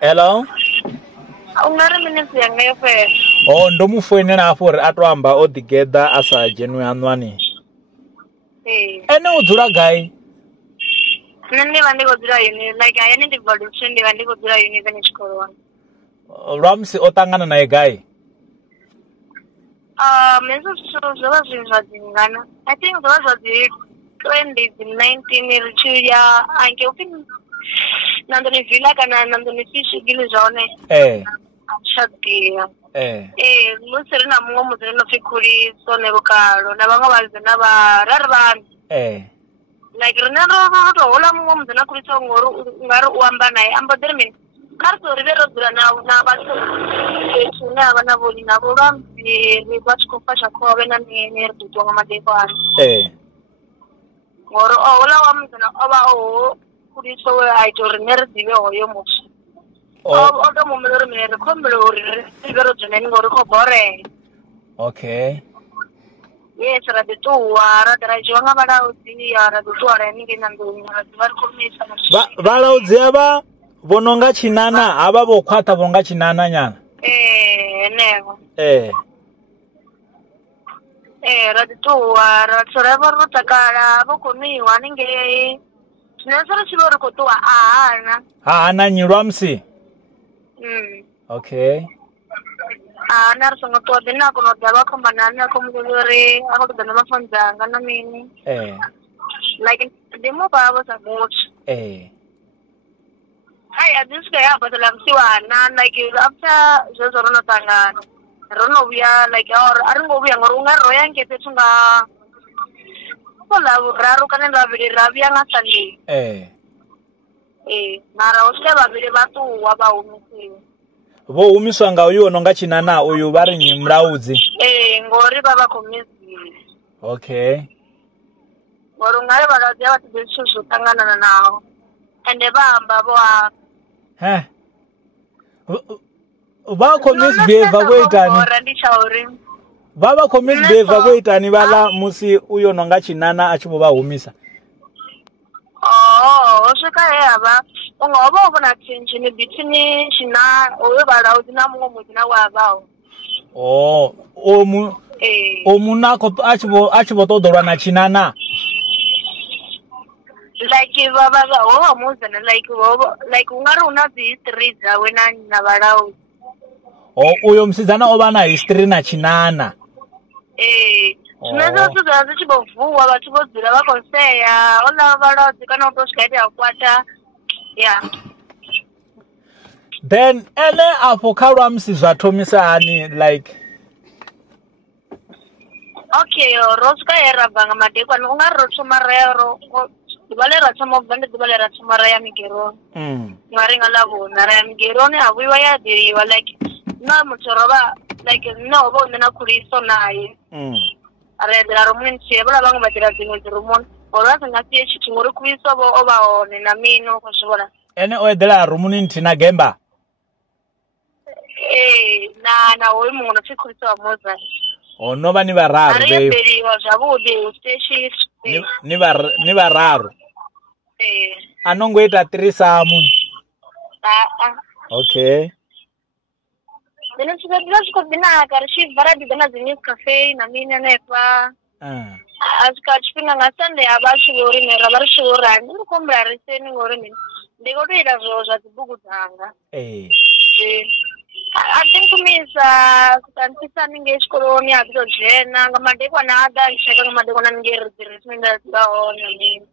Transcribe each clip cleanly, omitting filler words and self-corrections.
Hello? Ungari minutes yang ngefe. Oh, ndo mufoinela afho uri ato amba o ḓigeḓa a sa dzheniwe anwani. Ene u dzula gai? Nṋe ndi vha ndi khou dzula uni, like hayani ndi Valdezia, ndi vha ndi khou dzula uni kha tshikoloni. Lwa musi o ṱangana naye gai? Hezwo zwithu zwo vha zwi zwa dzi ngana. I think zwo vha zwa dzi 2019 ri tshi ya anke upfi Nandoni Villa kana Nandoni Fish gili zwone. Shadia. Musi ri na muṅwe muthu no pfi Khuliso ne Vhukalo na vhaṅwe vhasidzana vha raru vhana. Like rina ro to hola muṅwe muthu na Khuliso ngari u amba naye ambo ḓiri mini kha ri ri vhe ro dzula na vhathu fhethu hune havha na vholi na vhulambi ri vha tshi khou fasha khovhe na mini ri ḓiṱuwa nga madekwana. Ngori hola wa muthu na o vha o Khuliso we a ita uri nṋe ri ḓivhe hoyo muthu. O to mumbela uri mini ri khombela uri ri vhe ro dzhenani ngori khou borea. Okay. Yes, ra ḓi ṱuwa ra ḓi ra dzhiwa nga vhalaudzi ra ḓi ṱuwa ra ya haningei Nandoni ra ḓi vha ri khou misa. Vhalaudzi avha vho no nga Tshinana havha vho khwaṱha vho nga Tshinana nyana. Henevho. Ra ḓi ṱuwa ra dzula ro takala vho khou nwiwa haningei. Zwino ri tshi vha ri khou ṱuwa a hana nyi lwa musi. Okay. Na ri songo ṱuwa ḓi na kona u ḓa vha khombana na khou muvhudza uri a khou ṱoḓa na mafounu dzanga na mini. Like ndi mu baba sa muthu. A dzi swika ya badela musiwana like after zwezwo ro no ṱangana ro no vhuya like a ri ngo vhuya ngori u nga ro ya ngei fhethu nga Ḽavhuraru kana Ḽavhuvhili ra vhuya nga Sunday. Mara ho swika vhavhili vha ṱuwa vha humisiwa. Vho humiswa nga uyu no nga Tshinana uyu vha ri nyi Mulaudzi. Ngori vha vha khou miziwa. Okay. Ngori ngari Vhalaudzi a vha ṱoḓi zwithu zwo ṱanganana naho ende vha amba vho vha khou misbehave vho itani? Vha khou misbehave vho itani vhaḽa musi uyo no nga Tshinana a tshi vho vha humisa? Ho swika he havha u nga vha vhona tension between uyo Vhalaudzi na muṅwe muthu na wa vhaho. O munna a tshi vho ṱoḓolwa na Tshinana. Like baba ho muzana like ungari una dzi history dzawe na Vhalaudzi. Uyo musidzana o vha na history na Tshinana. Zwino zwithu zwa zwi tshi vho vuwa vhathu vho dzula vha khou sea ola Vhalaudzi kana u to swika ite a kwata. Then ene afho kha lwa musi zwa thomisa hani like okay ro swika he ra bva nga madekwana ungari ro thoma rero ḓuvha ḽe ra thoma u bva ndi ḓuvha ḽe ra thoma ra ya Migironi. Ṅwari nga Ḽavhuṋa ra ya Migironi ha vhuiwa ya ḓiriwa like na muthu ro vha like nṋe ho vha hune na Khuliso naye. Ra eḓela rumuni nthihi vhala vhaṅwe vha ḓela dziṅwe dzi rumuni uri vha si nga sie tshithu ngori Khuliso o vha hone na mini u khou zwi vhona. Ene o eḓela rumuni nthihi na Gemba? Na hoyu muṅwe no pfi Khuliso wa Mozart. No vha ni vhararu beyo. Ari eḓeliwa zwavhuḓi station. Ni vhararu? A no ngo ita threesome? Okay. Then it's got lots of dinaka, she varied the news cafe, na mini hanefha. As ka tshifhinga nga Sunday aba tshi vho ri mera vha ri tshi vho rani ndi khou humbula ri seni ngori mini ndi khou tou ita zwa dzibugu dzanga. A think kumisa kutantisa ninge tshikoloni a ḓo dzhena nga madekwana a ḓa a tsheka nga madekwana ninge ri dzi ri nda dza hone mini.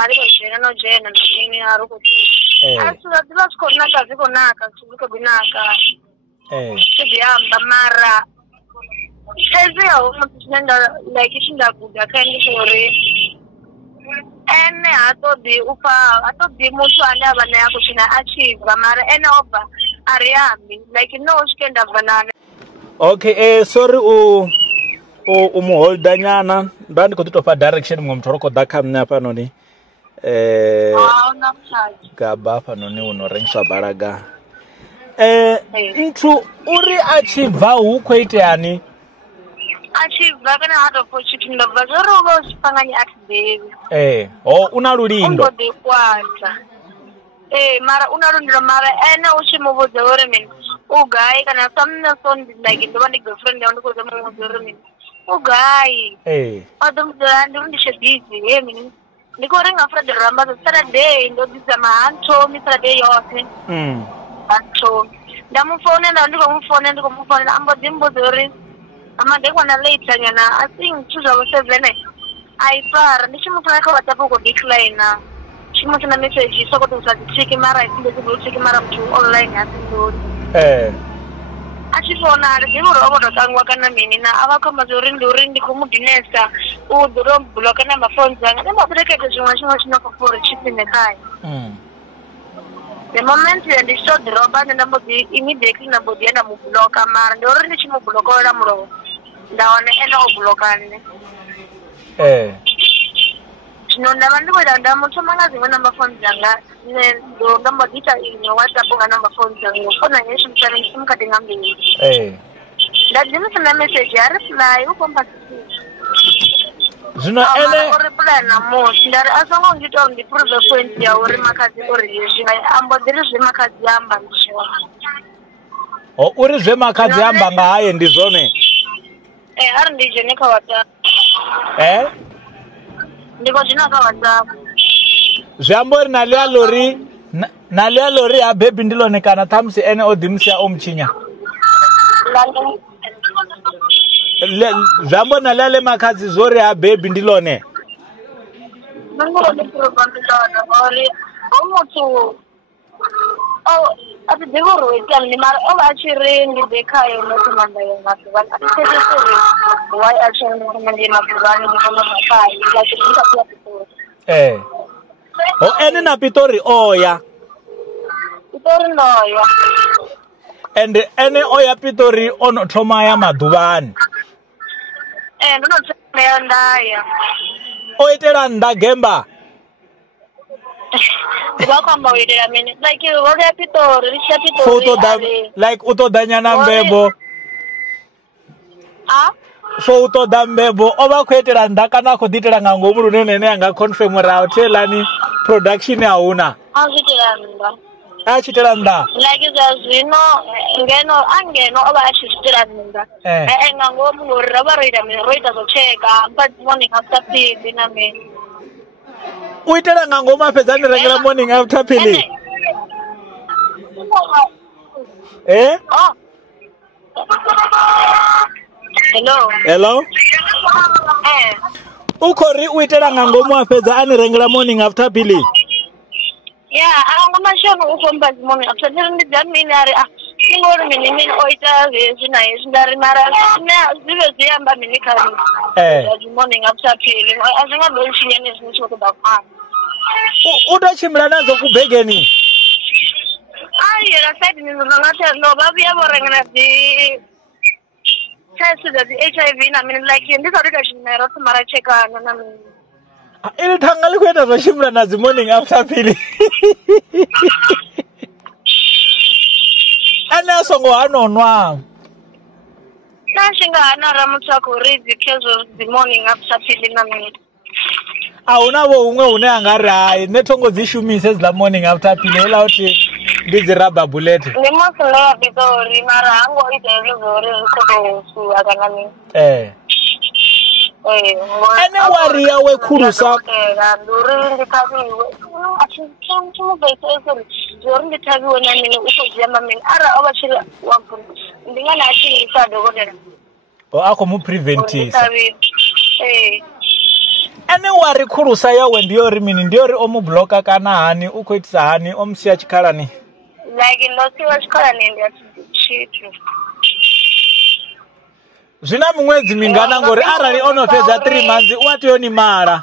A ri khou dzhena no dzhena na mini a ri khou a swi ḓivha zwi khou naka zwi khou naka zwi khou ḓi naka. Zwi ḓi amba mara hezwi ho muthu tshine nda like tshi nda guda kha ndi uri ene ha ṱoḓi u pfa ha ṱoḓi muthu ane a vha nae a khou tshina a tshi bva mara ene o bva a ri ambi like no u swike nda bva nane. Okay, sorry u mu holda nyana nda ndi khou ḓi tou fha direction muṅwe muthu ro khou ḓa kha nṋe hafhanoni. Gaba hafhanoni hu no rengiswa balaga. Nthu uri a tshi bva hu khou iteani? A tshi bva kana ha tou pfha tshithu ndo bva zwo ri u vha u tshi fhanganya a thi ḓivhi. Una lulindo? U mbo ḓi kwata. mara unarundira mara ene uchimuvudza uri mini ugai kana samna son like ndova ndi girlfriend yawo ndikuudza muvudza uri mini ugai adomudza ndiri busy mini ndikoringa Friday ramba Saturday ndodzidza mahanto mi Saturday yose hanto ndamufonera ndikomufona ambodimbuza uri amandekwana later nyana I think 2007 aipara ndichimufana kawatapo kudecline chimutana message sokuti usadzitiki mara isindezibulutiki mara mtu online asindori achifona ndimurobototangwa kana mini na avakomba zori ndikumudinesa udorombhuloka namaphones anga ndambakurekete zvimwe chinokofori chipinde kaya the moment ndichodhiroba ndambodzi immediately ndambodzi ndamubhuloka mara ndori ndichimubhulokaora murovo ndaona ene obhulokane zvino ndava ndikuita ndamutomanga zimwe namaphones anga ndo ndambodziita imwe WhatsApp nga namaphones anga fona yeshimusana ndichimukati ngambiri ndadzimusana message areply ukombasisi zvino ene oreply namusi ndari asonga ngitauri ndiprove point yauri makadzi uri yezvinga ambodiri zvemakadzi amba ndishiwa uri zvemakadzi amba ngahaye ndizvone ari ndijene kawhatsapp ndiko zvino kawhatsapp zvambori naliya lori ya baby ndilone kana tamusi ene odimusiya omuchinya zvambori naliya le makadzi zori ya baby ndilone ati ndikurwetani mari ova achiri ndibekayo nokumandayo mapivani atiteseseri wai achiri mapivani ndikonomakai lachindikapiya pitori ene na pitori oya pitori noya and ene oya pitori onothoma ya maduvani ndonothomaya ndaya oitela ndagemba ndivakwamba uitela mini like rori ya pitori richiya pitori like utodanyana mbebo so utoda mbebo ova kuitela ndakana kuditela ngango muru nene yanga confirm rao telani production hauna achitela nda like zvino angeno ova achitela nda ngango munhu rava roita mini roita zocheka but morning after pili na mini uitela ngango mapedza ndirengera morning after pili hello ukori uitela ngango mapedza anirengera morning after pili angomashano ufombazi morning after ndidzaminari ingori mini oita zvezvinai ndari mara zive ziyamba mini kari morning after pili azvingadoshinya nezvine chikuda kwana utochimira nadzo kubhegeni yera saidi nizonangatelo vavuya vorengera test that the HIV na mini like ndizarika zvinero tumara chekana na mini ili thanga likuenda zvachimira nadzi morning after pili ane asongo hanonwa nashinga hanara mutsvako ridzi kezvo the morning after pili na mini haunavo umwe une angari hai netongo dzishumise dzila morning after pili ela kuti ndidzirabha bullet ndimusileya pitori mara hangoita izvozori rikotosuwa kana mini ene wariya wekhurusa nduri nditaviwe chimubveseseri zvori nditaviwe namini utoziamba mini ara ovachiri wabvuru ndingana achingisa dhokotera ako mupreventisa ene wari khurusa yawe ndiyori mini ndiyori omubloka kana hani ukuitisa hani omusiya chikhalani like ndosiwa chikhalani ndiyachitu zvina mumwedzi mingana ngori arali onopedza 3 months uwatiyoni mara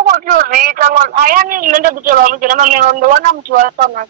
ukutiuzviita ayani ndendoditovavudzira mamengo ndowana muti wasona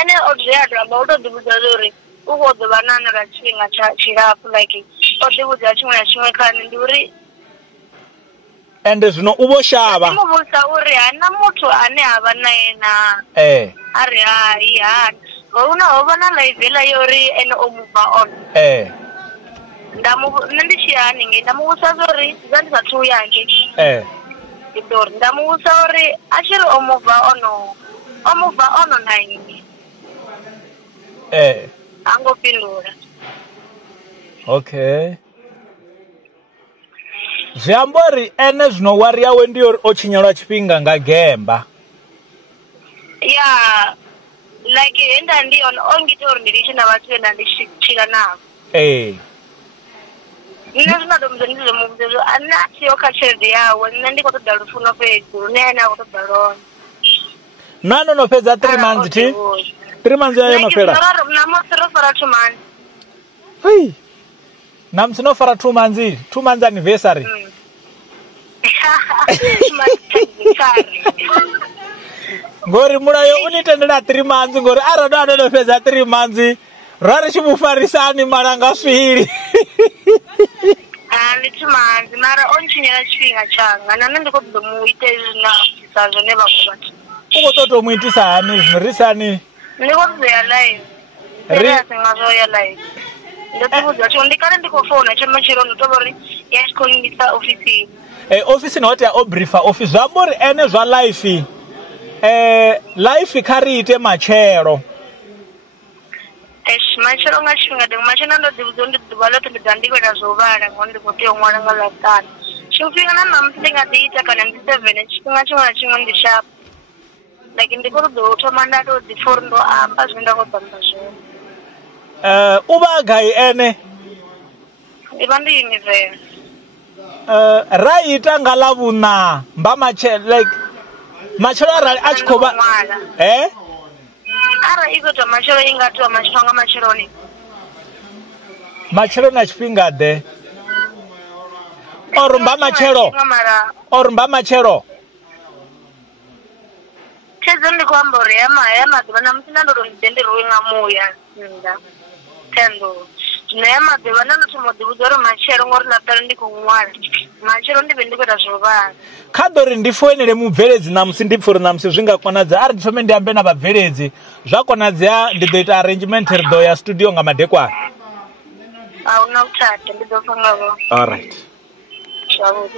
ene odziyadhamba utodivudza zuri ukodhovananira chinga chirafu like odivudza chimwe nachimwe kani ndiuri ende zvino uvoshava ndimuvudza uri hana mutu ane hava naye na ari hai hani unahovana laivhela yori ene omubva on nendichiyaninge ndamuvudza zuri zandisatuyange Pitori ndamuusa uri achiri omubva ono na ini angopindura. Okay. Zviambori ene zvino wari yawe ndiyo ochinyalwa chipinga nga Gemba. Yeah, like enda ndiyo ongitori ndirichina vatenda ndichira navo. Nina domzanizo mubzezo anati okacherde yawe ndikotoda rufuno pedyo nena kotoda lona. Nano no peza 3 months ti? 3 months yayo no pera. Namosero for 2 months. Hey. Namsino for 2 months. 2 months anniversary. Ngori murayo unitendera 3 months ngori arodo no peza 3 months. Rari chimufarisani maranga swiri. Ndi 2 months mara onchinyera chipinga changa nana ndikotoda muite zvina sazvo nevakubati. Uko toto muitisa hani zvirisani. Ndikotoda live. Singazoya live. Ndotibudza kuti ndikare ndikofona chamachiro ndotobori yachikongisa office. Office noti ya obrifa office zvambori ene zva life. Life kariite machero. Machero ngachipinga de machena ndodibudza ndibaloto ndandikoita zvovala ngondikoteyo mwana ngalakana. Chipinga namamtinga diita kana ndi 7 chipinga chimwe chimwe ndishapo. Like ndikotoda mandado before ndo apa zvinda kodamba zvo. Ubagai ene. Ibandi universe. Raita ngalavuna mba like machero achikoba. Ara iko to machero ingatoa machonga macheroni. Machero na chipinga de. Orumba machero. Orumba machero. Tezo ndikwambore yama dibana mtina ndo ndendero ngamuya nda. Tendo. Nema dibana ndo tumodibuzoro machero ngori lapala ndikumwala. Machero ndibendikoda zvova. Kadori ndifoenere mubveredzi namusi ndipfuri namusi zvingakonadza ari ndifome ndiambe nababveredzi zvakonadzea ndidoita arrangement rido ya studio nga madekwana. Auna utata ndidofanga. All right. Shalom.